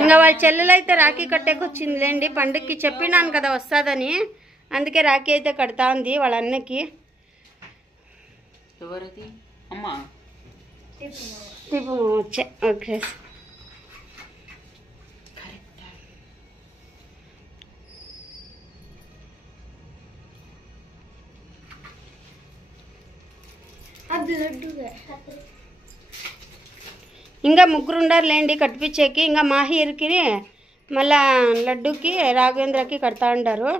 ఇంకా వాళ్ళ చెల్లెలు అయితే రాఖీ కట్టేకొచ్చిందిలేండి. పండుగకి చెప్పినాను కదా వస్తుందని, అందుకే రాఖీ అయితే కడతా ఉంది వాళ్ళ అన్నకి. ఓకే ఇంకా ముగ్గురు ఉండారులేండి కట్టిపించేకి. ఇంకా మాహిర్కి మళ్ళా లడ్డుకి రాఘవేంద్రకి కడతా ఉంటారు.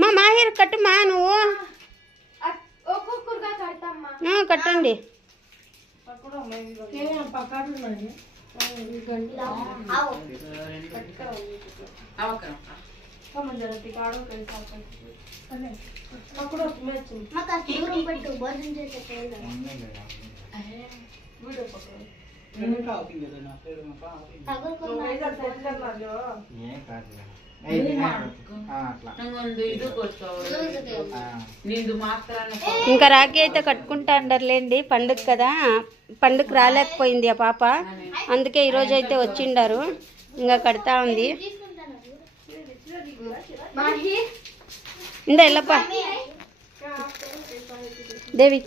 మా మాహిర్ కట్టుమా నువ్వు కట్టండి. ఇంకా రాఖీ అయితే కట్టుకుంటా అంటారులేండి. పండుగ కదా, పండుగ రాలేకపోయింది ఆ పాప, అందుకే ఈరోజు అయితే వచ్చిండారు. ఇంకా కడతా ఉంది. ఇందా ఎల్లప్ప దేవి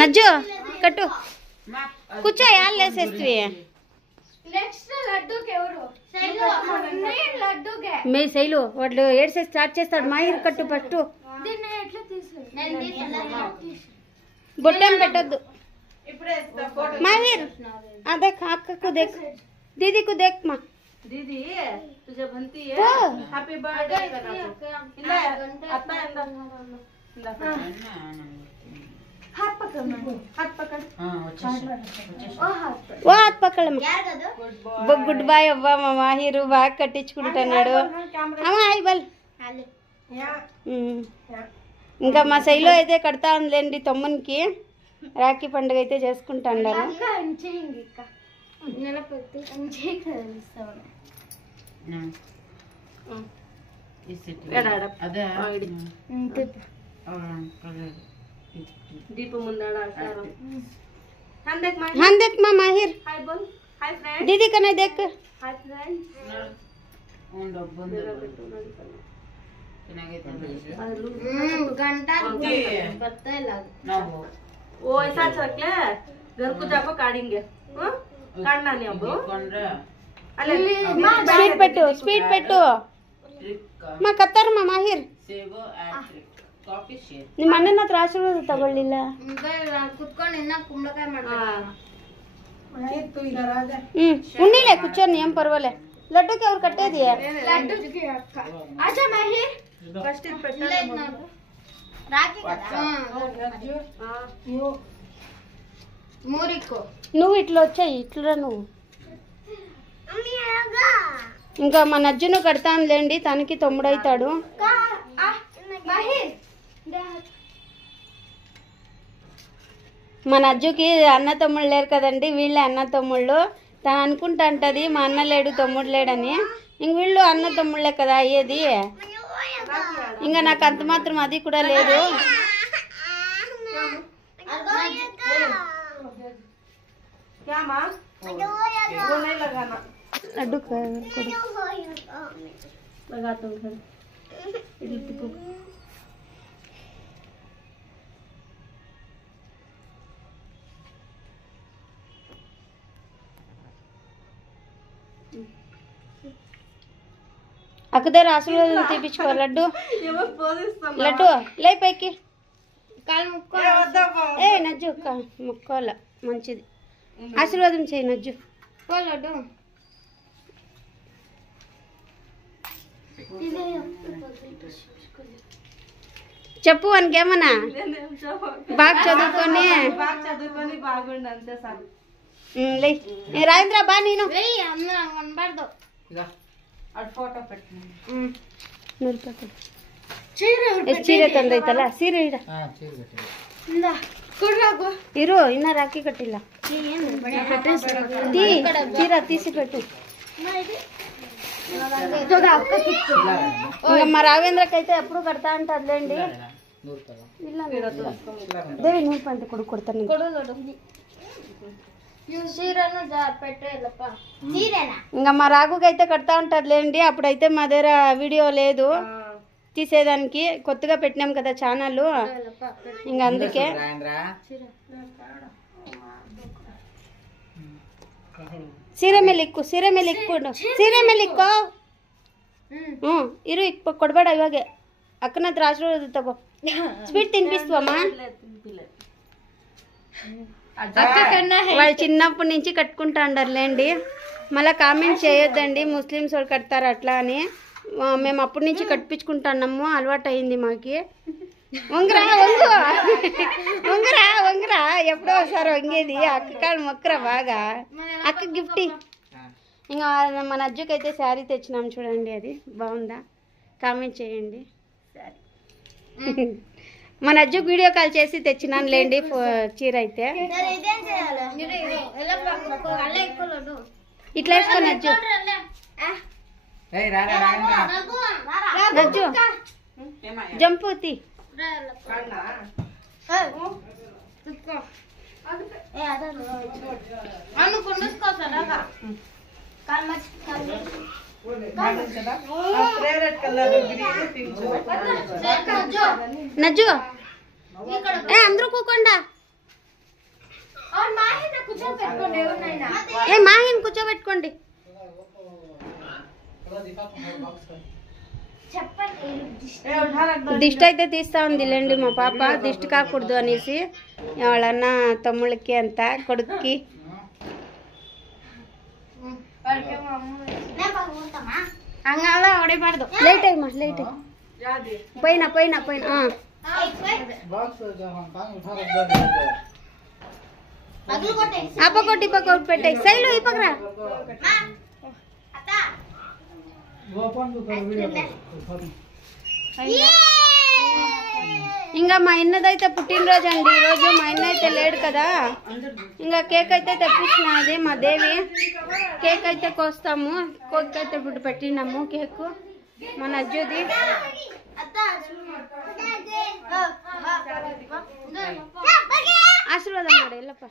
నజ్జు కట్టు కూర్చో. యాళ్ళు వేసేస్తివి మే శైలు వాళ్ళు ఏడ్సే స్టార్ట్ చేస్తాడు. మాహిర్ కట్టు ఫస్ట్. బొట్టేం పెట్టద్దు మాహిర్. అదే అక్కకు దేక్, దీదీకు దేక్ మా दीदी तुझे बनती है हैप्पी बर्थडे हाथ पकड़ वो हाथ पकड़ गुड बाय अव्वा మా మాహిరు బాగా కట్టించుకుంటున్నాడు. అమ్మా హాయ్ బల్. ఇంకా మా శైలు అయితే కడతా ఉందిలేండి తమ్మునికి. రాఖీ పండుగ అయితే చేసుకుంటున్నారు. दीप हाँ देख मा माहिर दीदी का नहीं देख वो ऐसा चक्ले घर को जाको काटेंगे काटना नहीं अब स्पीड పెట్టు మా ಕತ್ತರ್ ಮಾ ಮಾಹಿರ್ ನಿಮ್ಮ ಅಣ್ಣನ ಹತ್ರ ಆಶೀರ್ವಾದ ತಗೊಳ್ಳಿಲ್ಲ ಕುತ್ಕೊಂಡು ಇನ್ನ ಕುಂಬಳಕಾಯಿ ಮಾಡ್ತಾರೆ. ಉಣ್ಣಿಲೆ ಕೂರ್ಚೊನಿ ಏನ್ ಪರವಾಲೆ. ಲಡ್ಡುಗೆ ಅವ್ರು ಕಟ್ಟೇದಿಯ ಲಡ್ಡುಗೆ ಅಕ್ಕ ಆಚಾ ಮಾಹಿರ್ ಫಸ್ಟ್ ಇದು పెట్టాలి రాఖీ కదా మూరికో నువ్వు ఇట్లా వచ్చాయి ఇట్లా నువ్వు. ఇంకా మా నజ్జును కడతానులేండి, తనకి తమ్ముడైతాడు. మా నజ్జుకి అన్న తమ్ముళ్ళు లేరు కదండి, వీళ్ళే అన్న తమ్ముళ్ళు. తను అనుకుంటా అంటది మా అన్న లేడు తమ్ముడు లేడని. ఇంక వీళ్ళు అన్న తమ్ముళ్ళే కదా అయ్యేది. ఇంకా నాకు అంత మాత్రం అది కూడా లేదు. लड्डू लगाता हूँ घर అక్కదే ఆశీర్వాదం తీపించుకో. లడ్డు లడ్డు లే పైకి ఏ నజ్జు ముక్కోల మంచిది. ఆశీర్వాదం చేయి నజ్జు. లడ్డు చెప్పు వానికేమన్నా బాగా చదువుకొని బాగుండంతే సార్. రాజేంద్ర బా నేను ಸೀರೆ ತಂದೈತಲ್ಲ ಸೀರೆ ಇಡ ಇರು ಇನ್ನ ರಾಖಿ ಕಟ್ಟಿಲ್ಲ. ಚೀರ ತೀಸಿ పెట్టు ఇంకా మా రాఘవేంద్రకి అయితే ఎప్పుడు కడతా అంటలేండి. దేవి నూరు పంట కొడుకు కొడతాను. ఇంకా మా రాఘుకి అయితే కడతా ఉంటారులేండి. అప్పుడైతే మా దగ్గర వీడియో లేదు తీసేదానికి, కొత్తగా పెట్టినాం కదా ఛానల్, ఇంకా అందుకే. ಸೀರೆ ಮೇಲೆ ಇಕ್ಕು, ಸೀರೆ ಮೇಲೆ ಇಕ್ಕೊಂಡು, ಸೀರೆ ಮೇಲೆ ಇಕ್ಕೋ. ಇರು ಇಕ್ ಕೊಡ್ಬೇಡ ಇವಾಗ. ಅಕ್ಕನ ಹತ್ರ ಆಶೀರ್ವಾದ ತಗೋ. ಸ್ವೀಟ್ తినిపిస్తావమ్మా? వాళ్ళు చిన్నప్పటి నుంచి కట్టుకుంటా అంటారులేండి. మళ్ళీ కామెంట్ చేయొద్దండి ముస్లిమ్స్ వాళ్ళు కడతారు అట్లా అని. మేము అప్పటి నుంచి కట్టించుకుంటున్నాము, అలవాటు అయింది మాకి. వంగరా వంగు, వంగరా వంగరా, ఎప్పుడో ఒకసారి వంగేది. అక్క కాళ్ళు మొక్కరా బాగా. అక్క గిఫ్ట్. ఇంకా మన అజ్జుకి అయితే శారీ తెచ్చినాం చూడండి, అది బాగుందా కామెంట్ చేయండి. మన అజ్జుకి వీడియో కాల్ చేసి తెచ్చినాను లేండి చీర అయితే. ఇట్లా వేసుకోండి అజ్జు. అజ్జు జంపుతి నజ్జు అందరూ కూకోండా. మాహిన్ కూర్చోబెట్టుకోండి. దిష్టి అయితే తీస్తా ఉంది లేండి మా పాప, దిష్టి కాకూడదు అనేసి. వాళ్ళన్న తమ్ముళ్ళకి అంత కొడుక్కి లేట్ అయ్యమ్మా, లేట్ పోయినా పోయినా పోయినా. అప్పకొట్టి ఇప్పకొట్టి పెట్టే శైలు ఇప్పకరా. ఇంకా మా ఇన్నదైతే పుట్టినరోజు అండి ఈరోజు. మా ఇన్న అయితే లేడు కదా, ఇంకా కేక్ అయితే తెప్పించినది మా దేవి. కేక్ అయితే కోస్తాము, కేక్ అయితే ఇప్పుడు పెట్టినాము. కేక్ మన అజ్జుది. ఆశీర్వాదం కూడా వెళ్ళప్ప.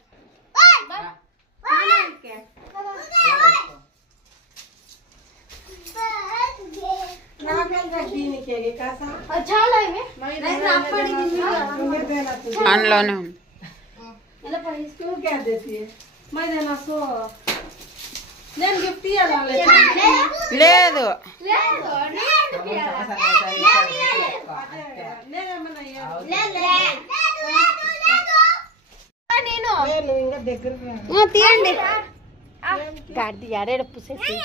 లేదు తీయండి. గాడి ఆడేడ పుసేసి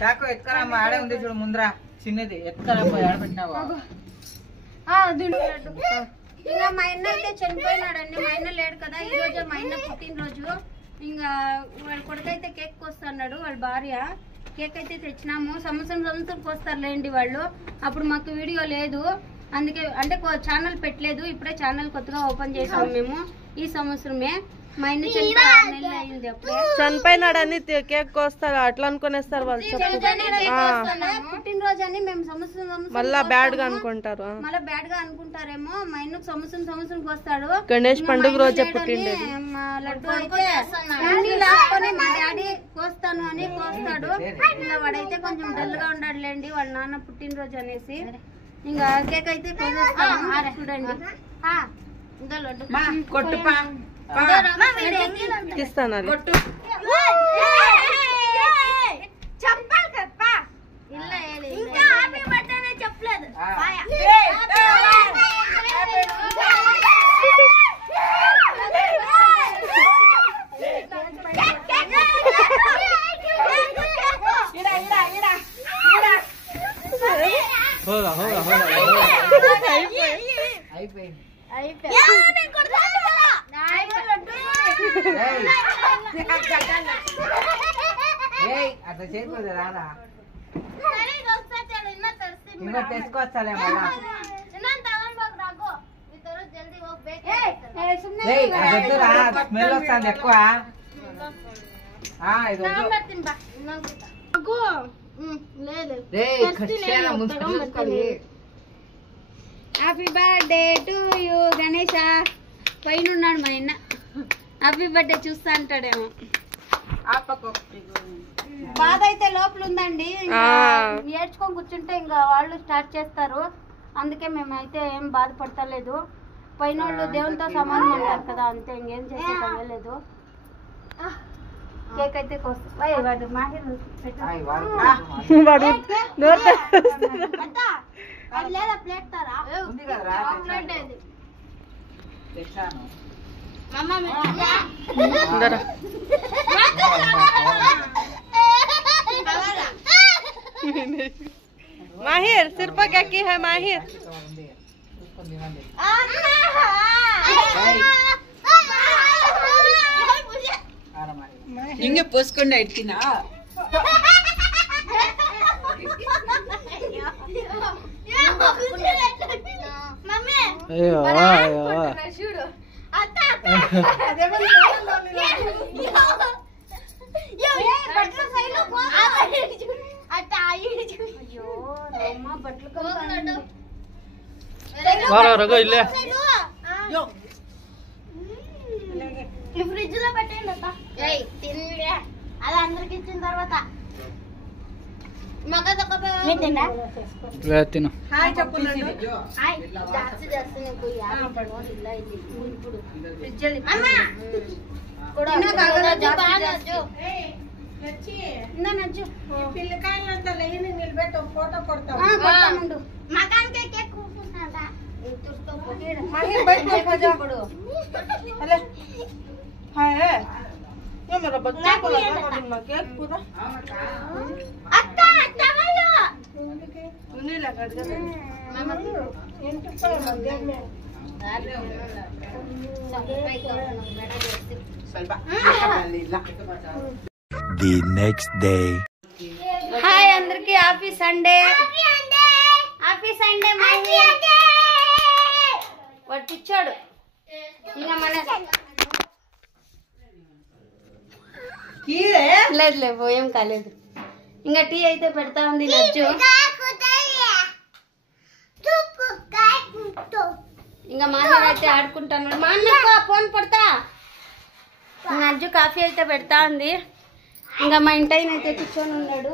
చాకు ఎత్తుకరామ్మా, ఆడే ఉంది చూడు ముందర చిన్నది, ఎత్తుకరామ్మా ఆడబెట్టినావా. ఇంకా మా అన్న అయితే చనిపోయినాడండి, మా అన్న లేడు కదా. ఈ రోజు మా అన్న పుట్టినరోజు. ఇంకా వాళ్ళ కొడుకైతే కేక్ కోస్తున్నాడు, వాళ్ళ భార్య. కేక్ అయితే తెచ్చినాము. సంవత్సరం కోస్తారులేండి వాళ్ళు. అప్పుడు మాకు వీడియో లేదు, అందుకే అంటే ఛానల్ పెట్టలేదు. ఇప్పుడే ఛానల్ కొత్తగా ఓపెన్ చేసాము మేము ఈ సంవత్సరమే. మా అన్న చనిపోయి 6 నెలలు అయింది. అప్పుడే చనిపోయినాడని కేక్ కోస్తారు, అట్లా అనుకునేస్తారు వాళ్ళు. పుట్టినరోజు అని మేము సంవత్సరం మళ్ళా బ్యాడ్ గా అనుకుంటారు, మళ్ళీ బ్యాడ్ గా అనుకుంటారేమో. మా అన్నకు సంవత్సరం కోస్తాడు. గణేష్ పండుగ రోజే పుట్టిండే. మా లడ్డు అయితే అన్ని లాక్కొని మా డాడీ కోస్తాను అని కోస్తాడు. ఇలా వాడైతే కొంచెం డల్ గా ఉన్నాడులేండి, వాళ్ళ నాన్న పుట్టినరోజు అనేసి. ఇంకా కేక్ అయితే కోసేస్తాము చూడండి. లడ్డు కొట్టుపా ఇస్తాను. చెప్పలేదు. అట్లా చేయకూడదు రాదా, ఇంకా తెచ్చుకోవచ్చాలే మళ్ళా. స్మెల్ వస్తుంది ఎక్కువ. Happy birthday to you Ganesha. పైన ఉన్నాడు మా ఆయన. హ్యాపీ బర్త్డే చూస్తా అంటాడేమో. బాధ అయితే లోపల ఉందండి. ఏడ్చుకొని కూర్చుంటే ఇంకా వాళ్ళు స్టార్ట్ చేస్తారు. అందుకే మేమైతే ఏం బాధపడతలేదు. పైన వాళ్ళు దేవునితో సమానం అంటారు కదా, అంతే. ఇంకేం చేసే పర్వాలేదు. కేక్ అయితే వాడు మాహిర్ माहिर सिर पर क्या की है माहिर? ಹಿಂಗೆ ಪೋಸ್ಕೊಂಡ ಇಡ್ತೀನ. ఇల్లే ఫ్రిడ్జ్ లో పెట్టండి. అది అందరికి ఇచ్చిన తర్వాత పిల్లకాయలంతా లైన్ నిలబెట్టి ఫోటో కొడతాం. మకానికే కేక్ కూర్చుంటా. मेरा बच्चा को लगा केक पूरा उन्हें लगा The next day. హాయ్ అందరికి. Happy Sunday. Happy Sunday. వాడు పిచ్చాడు. ఇంకా మన లేదు ఏం కాలేదు. ఇంకా టీ అయితే పెడతా ఉంది నజ్జు. ఇంకా మా అన్న అయితే ఆడుకుంటాను. మా అన్న ఫోన్ పడతా. నజ్జు కాఫీ అయితే పెడతా ఉంది. ఇంకా మా ఇంటైన అయితే కూర్చొని ఉన్నాడు.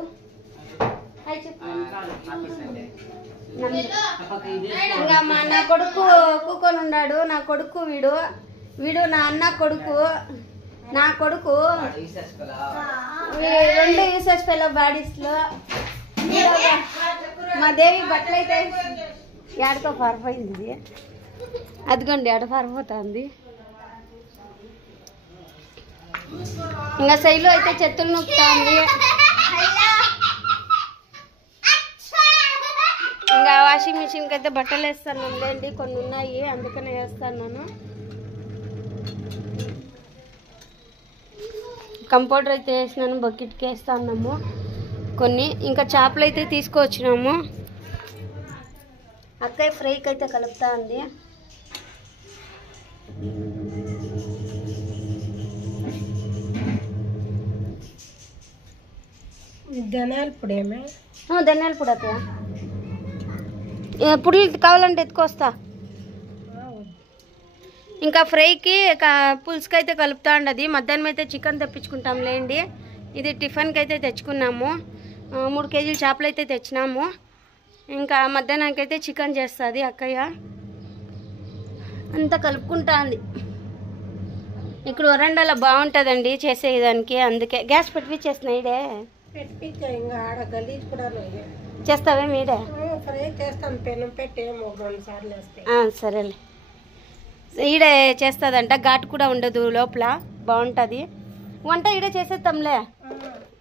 ఇంకా మా నా కొడుకు కూకొని ఉన్నాడు. నా కొడుకు వీడు నా అన్న కొడుకు. నా కొడుకు 2 యూసెస్ ఫెలో బాడీస్ లో. మా దేవి బట్టలు అయితే ఏడకో పారిపోయింది. అదిగోండి ఎడ పారిపోతుంది. ఇంకా శైలు అయితే చెత్తలు నొక్కుతుంది. ఇంకా వాషింగ్ మిషన్కి అయితే బట్టలు వేస్తాను లేండి. కొన్ని ఉన్నాయి అందుకనే వేస్తాను. కంపౌండర్ అయితే వేసినాను. బకెట్కి వేస్తున్నాము కొన్ని. ఇంకా చేపలు అయితే తీసుకువచ్చినాము. అక్కయ్య ఫ్రైకి అయితే కలుపుతా ఉంది. ధనియాల పొడి ధనియాల పొడి అక్క. పుడులు కావాలంటే ఎత్తుకొస్తా. ఇంకా ఫ్రైకి పులుసుకి అయితే కలుపుతా ఉండదు. మధ్యాహ్నం అయితే చికెన్ తెప్పించుకుంటాం లేండి. ఇది టిఫిన్కి అయితే తెచ్చుకున్నాము. 3 కేజీలు చేపలు అయితే తెచ్చినాము. ఇంకా మధ్యాహ్నానికి అయితే చికెన్ చేస్తుంది అక్కయ్య. అంతా కలుపుకుంటా ఉంది. ఇక్కడ వరండాలో బాగుంటుందండి చేసేదానికి. అందుకే గ్యాస్ పెట్టించేసిన ఇడే చేస్తావే మీడే. సరేలే. ఈడే చేస్తుందంట. ఘాటు కూడా ఉండదు లోపల. బాగుంటుంది వంట. ఈడే చేసేస్తాంలే.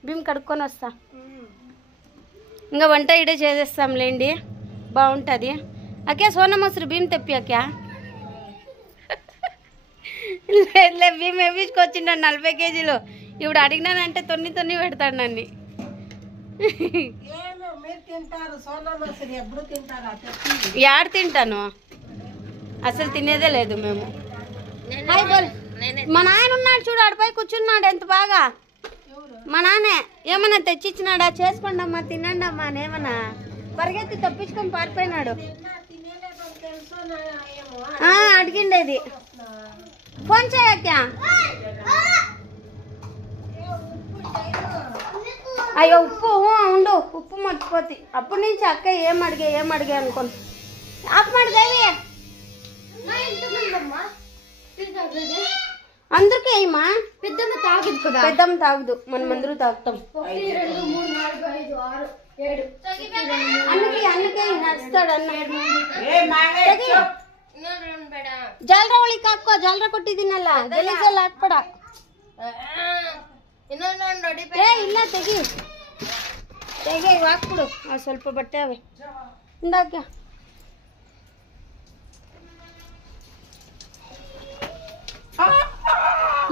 బియ్యం కడుక్కొని వస్తా. ఇంకా వంట ఈడే చేసేస్తాంలేండి. బాగుంటుంది. అక్కే సోనా మసూరి బియ్యం తెప్పి అక్కా. లేదు బియ్యం వేపించుకొచ్చిండ 40 కేజీలు. ఇప్పుడు అడిగినానంటే తొన్ని పెడతాడు నన్ను. యాడ తింటాను అసలు తినేదే లేదు మేము. మా నాయన ఉన్నాడు చూడు ఆడిపై కూర్చున్నాడు ఎంత బాగా. మా నాన్న ఏమన్నా తెచ్చిచ్చినాడా? చేసుకోండి అమ్మా, తినండి అమ్మా అని ఏమన్నా పరిగెత్తి తప్పించుకొని పారిపోయినాడు. అడిగిండేది ఫోన్ చేయక్క. అయ్యో ఉప్పు ఉండు, ఉప్పు మర్చిపోతే అప్పటి నుంచి అక్క ఏం అడిగే అనుకోను. ఆపమాడదేవి అందరికీ అయ్యమా. పెద్దమ్మ తాగదు కదా, పెద్దమ్మ తాగదు, మనం అందరూ తాగుతాం. అందుకే నడుస్తాడు అన్న. జల్ర ಒಳಿಕ್ ಹಾಕೋ, ಜಲ್ರ ಕೊಟ್ಟಿದ್ದೀನಲ್ಲ, ಗಲೀಜೆಲ್ಲ ಹಾಕ್ಬೇಡ. ಇಲ್ಲ ತೆಗಿ ಹಾಕ್ಬಿಡು. ಸ್ವಲ್ಪ ಬಟ್ಟೆ ಅವೆ ಇಂದಾಕ.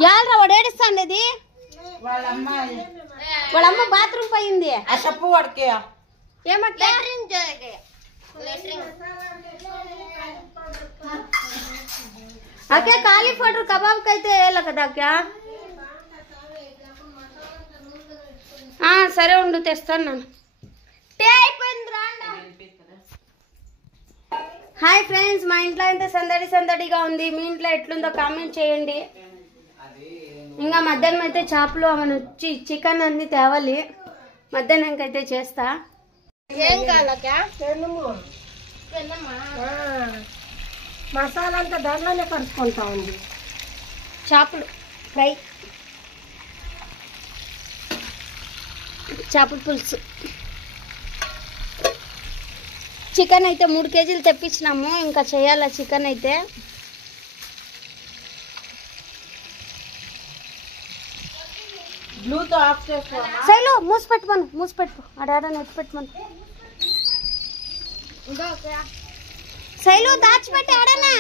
యాల్రా వాడేడిస్తాండేది? వాళ్ళమ్మ బాత్రూమ్ పోయింది. ఏమట్లా అక్కే కాలీఫ్లవర్ కబాబ్కి అయితే వేయాలి కదా అక్క. సరే ఉండు, తెస్తాను నేను. హాయ్ ఫ్రెండ్స్, మా ఇంట్లో అయితే సందడిగా ఉంది. మీ ఇంట్లో ఎట్లుందో కామెంట్ చేయండి. ఇంకా మధ్యాహ్నం అయితే చేపలు అవన్నీ వచ్చి చికెన్ అన్ని తేవాలి. మధ్యాహ్నంకైతే చేస్తా. ఏం కావాలక్క? మసాలా అంతా దాంట్లోనే కలుపుకుంటా ఉంది. చేపలు ఫ్రై, చేపల పులుసు, చికెన్ అయితే 3 కేజీలు తెప్పించినాము. ఇంకా చేయాల చికెన్ అయితే. శైలు మూసి పెట్టుకో, అడాడని ఎత్తి పెట్టుకోను. శైలు దాచిపెట్టి ఆడనా.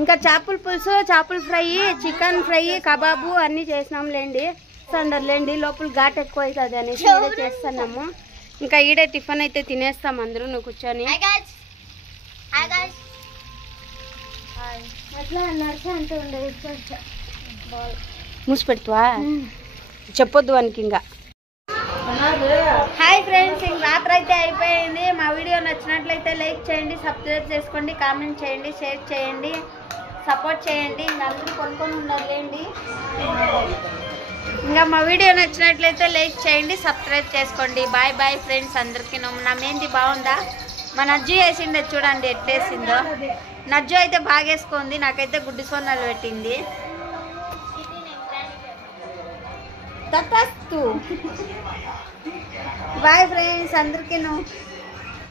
ఇంకా చేపల పులుసు, చేపల ఫ్రై, చికెన్ ఫ్రై, కబాబు అన్నీ చేసినాంలేండి. సందర్లేండి, లోపల ఘాట్ ఎక్కువ అవుతుంది అనేసి ఈడే చేస్తున్నాము. ఇంకా ఈడే టిఫిన్ అయితే తినేస్తాం అందరూ. నువ్వు కూర్చొని అట్లా నడిచా అంటూ ఉండేది. మూసి పెడతావా? చెప్పొద్దు వానికి. ఇంకా హాయ్ ఫ్రెండ్స్, ఇంక రాత్రి అయితే అయిపోయింది. మా వీడియో నచ్చినట్లయితే లైక్ చేయండి, సబ్స్క్రైబ్ చేసుకోండి, కామెంట్ చేయండి, షేర్ చేయండి, సపోర్ట్ చేయండి. ఇంకా అందరూ కొనుక్కొని ఉండాలండి. ఇంకా మా వీడియో నచ్చినట్లయితే లైక్ చేయండి, సబ్స్క్రైబ్ చేసుకోండి. బాయ్ బాయ్ ఫ్రెండ్స్ అందరికీ. నా మెహందీ బాగుందా? మా నజ్జు వేసిండే చూడండి ఎట్లేసిందో. నజ్జు అయితే బాగా వేసుకుంది, నాకైతే గుడ్డి సోనాలు పెట్టింది. తతస్తు. బాయ్ ఫ్రెండ్స్ అందరికీ.